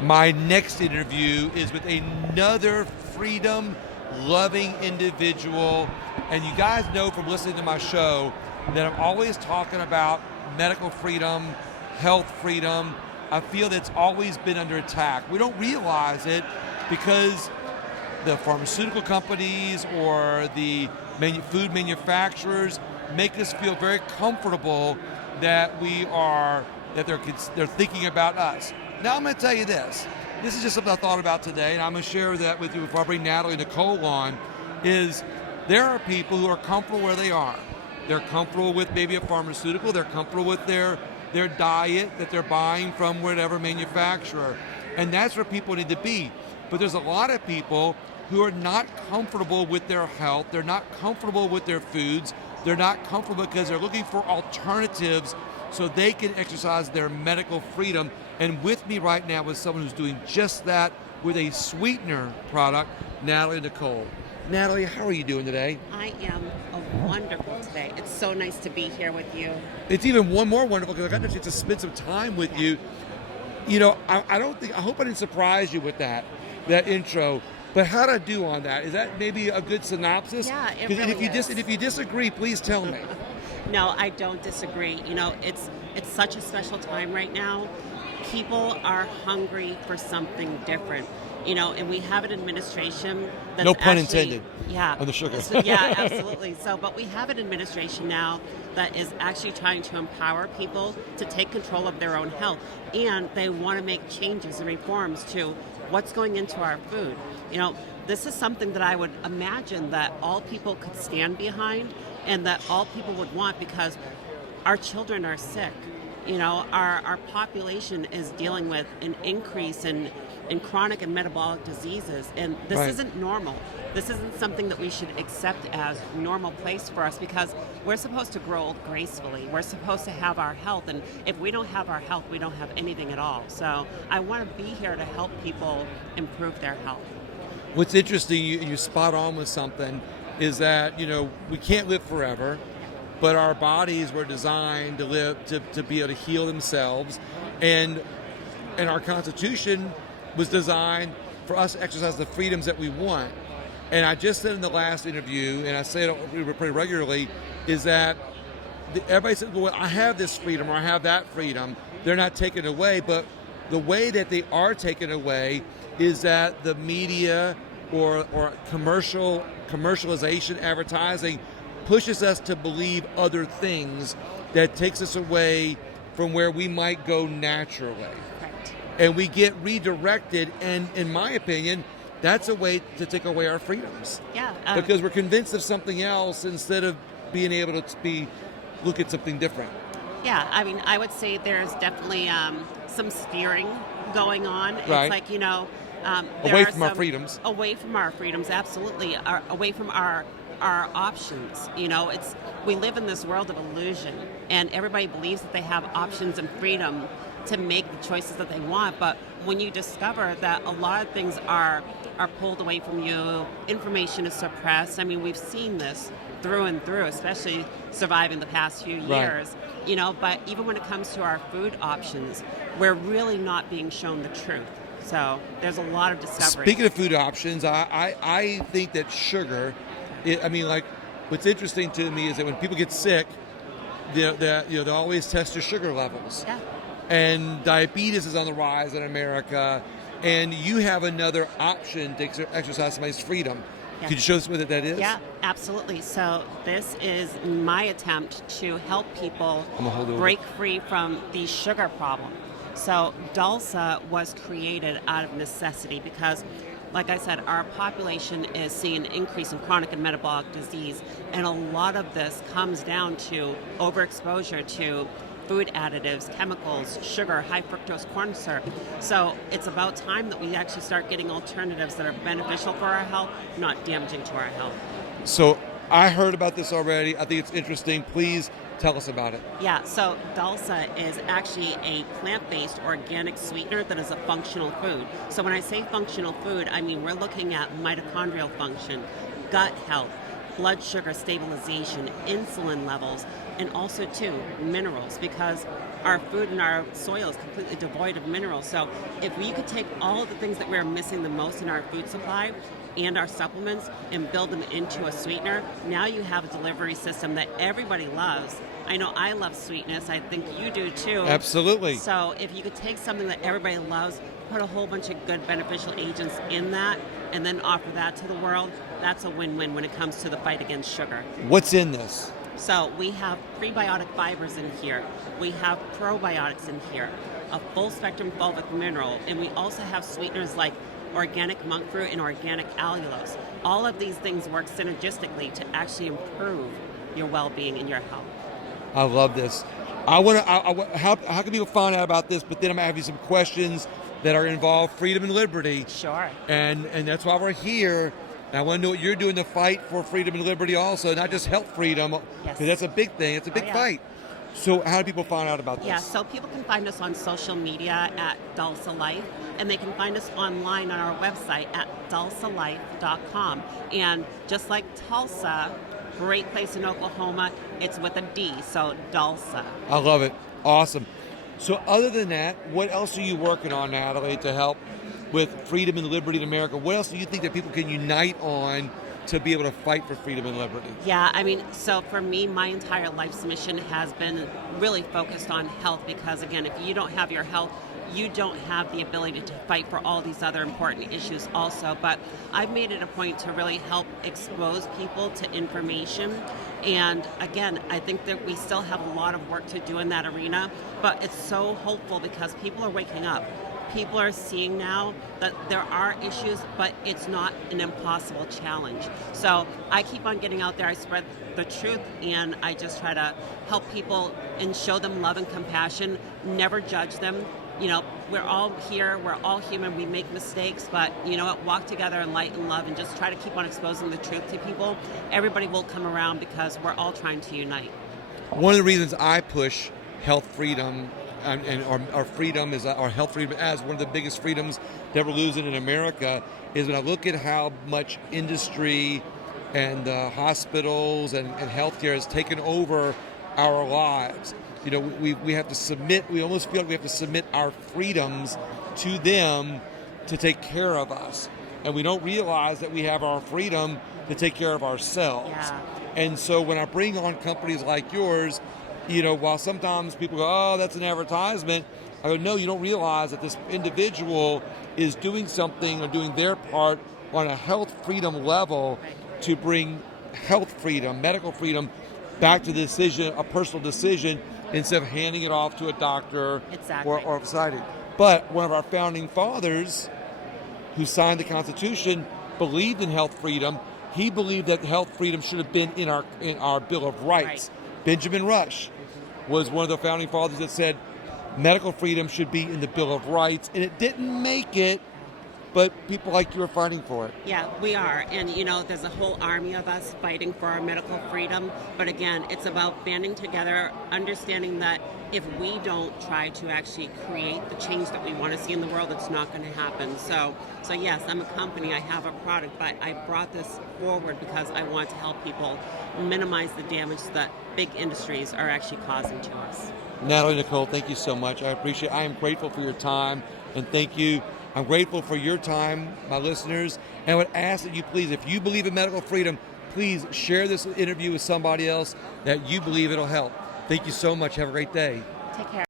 My next interview is with another freedom-loving individual. And you guys know from listening to my show that I'm always talking about medical freedom, health freedom. I feel that's always been under attack. We don't realize it because the pharmaceutical companies or the food manufacturers make us feel very comfortable that they're thinking about us. Now I'm going to tell you this. This is just something I thought about today, and I'm going to share that with you before I bring Natalie Nicole on, is there are people who are comfortable where they are. They're comfortable with maybe a pharmaceutical. They're comfortable with their diet that they're buying from whatever manufacturer. And that's where people need to be. But there's a lot of people who are not comfortable with their health. They're not comfortable with their foods. They're not comfortable because they're looking for alternatives so they can exercise their medical freedom. And with me right now is someone who's doing just that with a sweetener product, Natalie Nicole. Natalie, how are you doing today? I am wonderful today. It's so nice to be here with you. It's even one more wonderful because I got the chance to spend some time with you. You know, I hope I didn't surprise you with that intro. But how did I do on that? Is that maybe a good synopsis? Yeah, it really is. And if you disagree, please tell me. No, I don't disagree. You know, it's such a special time right now. People are hungry for something different. You know, and we have an administration that's no pun actually, intended. Yeah. On the sugar. Yeah, absolutely. But we have an administration now that is actually trying to empower people to take control of their own health. And they want to make changes and reforms to what's going into our food. You know, this is something that I would imagine that all people could stand behind and that all people would want because our children are sick. You know, our population is dealing with an increase in chronic and metabolic diseases, and this Right. isn't normal. This isn't something that we should accept as normal place for us because we're supposed to grow old gracefully. We're supposed to have our health, and if we don't have our health, we don't have anything at all. So I want to be here to help people improve their health. What's interesting, you're spot on with something, is that, you know, we can't live forever, but our bodies were designed to live, to be able to heal themselves, and our Constitution was designed for us to exercise the freedoms that we want. And I just said in the last interview, and I say it pretty regularly, is that everybody says, well, I have this freedom or I have that freedom. They're not taken away, but the way that they are taken away is that the media or commercialization, advertising, pushes us to believe other things that takes us away from where we might go naturally. Right. And we get redirected, and in my opinion, that's a way to take away our freedoms. Yeah. Because we're convinced of something else instead of being able to look at something different. Yeah, I mean, I would say there's definitely some steering going on. Right. It's like, you know... away from our freedoms. Away from our freedoms, absolutely. Away from our options. You know, we live in this world of illusion, and everybody believes that they have options and freedom to make the choices that they want. But when you discover that a lot of things are pulled away from you, information is suppressed. I mean, we've seen this through and through, especially surviving the past few years. Right. You know, but even when it comes to our food options, we're really not being shown the truth. So there's a lot of discovery. Speaking of food options, I think that sugar, what's interesting to me is that when people get sick, they always test their sugar levels. Yeah. And diabetes is on the rise in America, and you have another option to exercise somebody's freedom. Yeah. Could you show us what that is? Yeah, absolutely. So this is my attempt to help people break free from the sugar problem. So Dulsa was created out of necessity because, like I said, our population is seeing an increase in chronic and metabolic disease, and a lot of this comes down to overexposure to food additives, chemicals, sugar, high fructose corn syrup. So it's about time that we actually start getting alternatives that are beneficial for our health, not damaging to our health. So I heard about this already. I think it's interesting. Please tell us about it. Yeah, so Dulsa is actually a plant-based organic sweetener that is a functional food. So when I say functional food, I mean we're looking at mitochondrial function, gut health, blood sugar stabilization, insulin levels, and also too minerals, because our food and our soil is completely devoid of minerals. So if we could take all of the things that we're missing the most in our food supply and our supplements and build them into a sweetener, now you have a delivery system that everybody loves. I know I love sweetness. I think you do too. Absolutely. So if you could take something that everybody loves, put a whole bunch of good beneficial agents in that, and then offer that to the world, that's a win-win when it comes to the fight against sugar. What's in this? So we have prebiotic fibers in here. We have probiotics in here, a full spectrum fulvic mineral, and we also have sweeteners like organic monk fruit and organic allulose. All of these things work synergistically to actually improve your well-being and your health. I love this. How can people find out about this? But then I'm going to have you some questions that are involved freedom and liberty. Sure. And that's why we're here. And I want to know what you're doing to fight for freedom and liberty also, not just health freedom, because that's a big thing. It's a big fight. So how do people find out about this? Yeah, so people can find us on social media at Dulsa Life, and they can find us online on our website at dulsalife.com. And just like Tulsa, great place in Oklahoma, it's with a D, so Dulsa. I love it. Awesome. So other than that, what else are you working on, Natalie, to help with freedom and liberty in America? What else do you think that people can unite on to be able to fight for freedom and liberty? Yeah, I mean, so for me, my entire life's mission has been really focused on health, because again, if you don't have your health, you don't have the ability to fight for all these other important issues also. But I've made it a point to really help expose people to information. And again, I think that we still have a lot of work to do in that arena, but it's so hopeful because people are waking up. People are seeing now that there are issues, but it's not an impossible challenge. So I keep on getting out there, I spread the truth, and I just try to help people and show them love and compassion, never judge them. You know, we're all here, we're all human, we make mistakes, but you know what, walk together in light and love and just try to keep on exposing the truth to people. Everybody will come around because we're all trying to unite. One of the reasons I push health freedom and our freedom is our health freedom as one of the biggest freedoms that we're losing in America is when I look at how much industry and hospitals and healthcare has taken over our lives. You know, we have to submit, we almost feel like we have to submit our freedoms to them to take care of us. And we don't realize that we have our freedom to take care of ourselves. Yeah. And so when I bring on companies like yours, you know, while sometimes people go, oh, that's an advertisement, I go, no, you don't realize that this individual is doing something or doing their part on a health freedom level to bring health freedom, medical freedom back to the decision, a personal decision, instead of handing it off to a doctor or society. But one of our founding fathers who signed the Constitution believed in health freedom. He believed that health freedom should have been in our Bill of Rights. Benjamin Rush was one of the founding fathers that said medical freedom should be in the Bill of Rights, and it didn't make it, but people like you are fighting for it. Yeah, we are. And, you know, there's a whole army of us fighting for our medical freedom. But again, it's about banding together, understanding that if we don't try to actually create the change that we want to see in the world, it's not going to happen. So yes, I'm a company, I have a product, but I brought this forward because I want to help people minimize the damage that big industries are actually causing to us. Natalie Nicole, thank you so much. I appreciate it. I am grateful for your time, and thank you. I'm grateful for your time, my listeners, and I would ask that you please, if you believe in medical freedom, please share this interview with somebody else that you believe it'll help. Thank you so much. Have a great day. Take care.